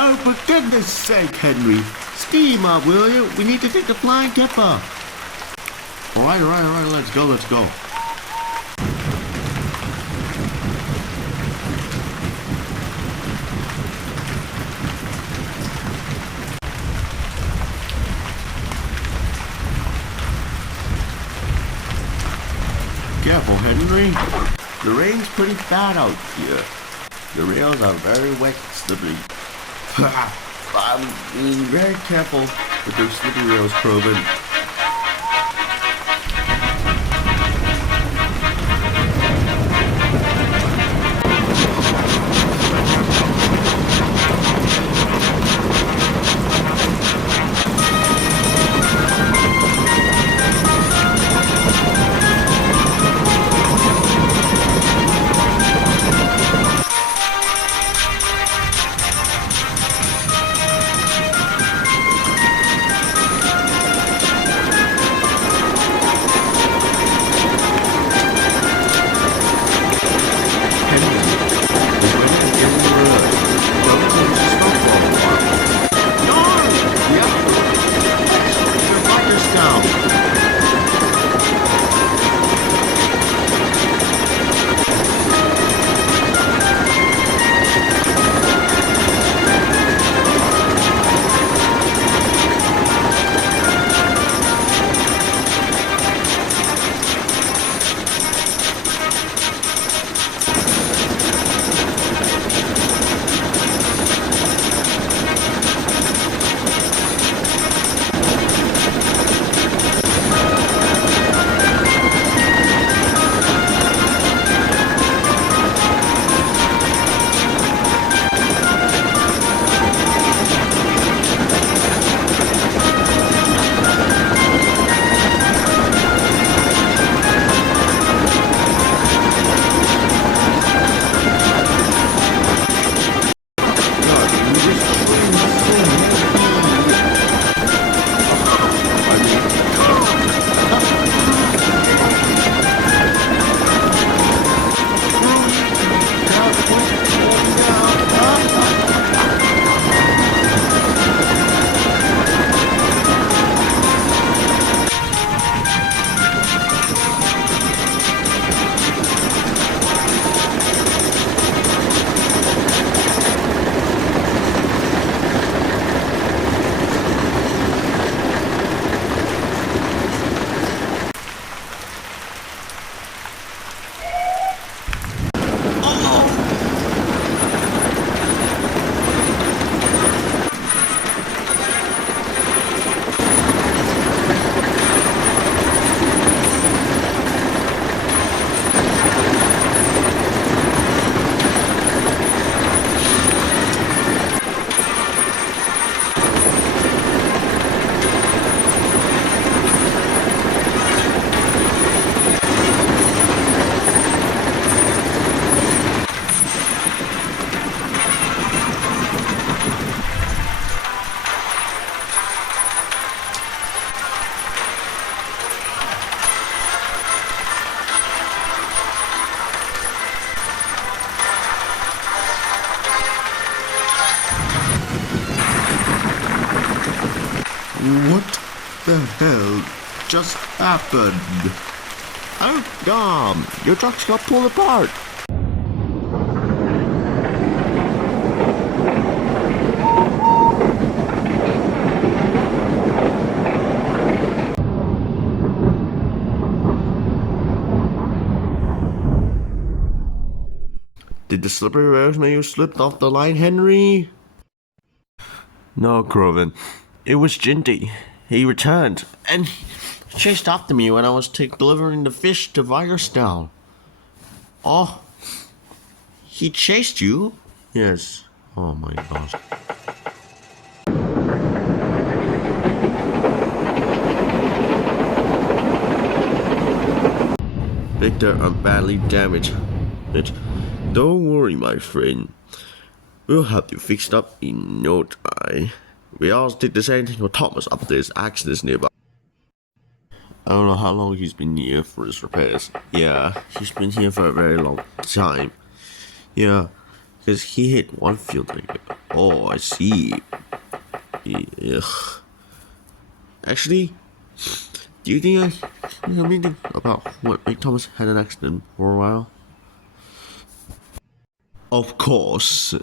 Oh, for goodness sake, Henry. Steam up, will you? We need to take the flying kipper. Alright, let's go. Careful, Henry. The rain's pretty bad out here. The rails are very wet and slippery. I'm being very careful with those slippery rails, Croven. What the hell just happened? Oh, damn! Your truck's got pulled apart! Did the slippery rails make you slip off the line, Henry? No, Croven. It was Jinty. He returned, and he chased after me when I was delivering the fish to Virestown. Oh, he chased you? Yes. Oh my gosh. Victor, I'm badly damaged. Don't worry, my friend. We'll have you fixed up in no time. We all did the same thing with Thomas after his accidents nearby. I don't know how long he's been here for his repairs. Yeah, he's been here for a very long time. Yeah, because he hit one fielder. Oh, I see. Ugh. Actually, do you think I have anything about what Nick Thomas had an accident for a while? Of course.